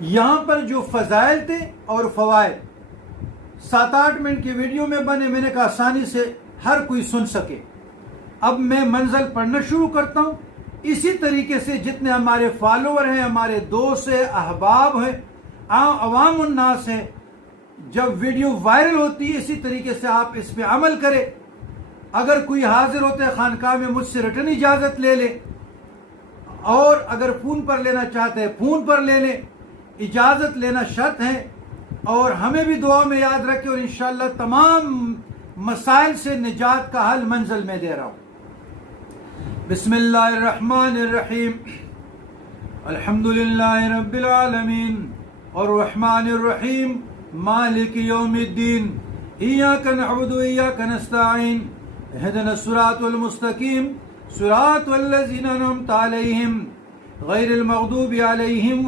یہاں پر جو فضائل تھے اور فوائد 7-8 منٹ کی ویڈیو میں بنے، میں نے کہا آسانی سے ہر کوئی سن سکے۔ اب میں منزل پڑھنا شروع کرتا ہوں، اسی طریقے سے جتنے ہمارے فالوور ہیں، ہمارے دوست ہیں، احباب ہیں، عوام الناس ہیں، جب ویڈیو وائرل ہوتی ہے اسی طریقے سے آپ اس پہ عمل کریں۔ اگر کوئی حاضر ہوتا ہے خانقاہ میں مجھ سے رٹن اجازت لے لے، اور اگر فون پر لینا چاہتے ہیں فون پر لے لیں، اجازت لینا شرط ہے۔ اور ہمیں بھی دعا میں یاد رکھے، اور انشاءاللہ تمام مسائل سے نجات کا حل منزل میں دے رہا ہوں۔ بسم اللہ الرحمن الرحیم، الحمدللہ رب العالمین الرحمن الرحیم مالک یوم الدین، ایاک نعبد و ایاک نستعین، اہدنا الصراط المستقیم صراط الذین انعمت علیہم غیر المغضوب علیہم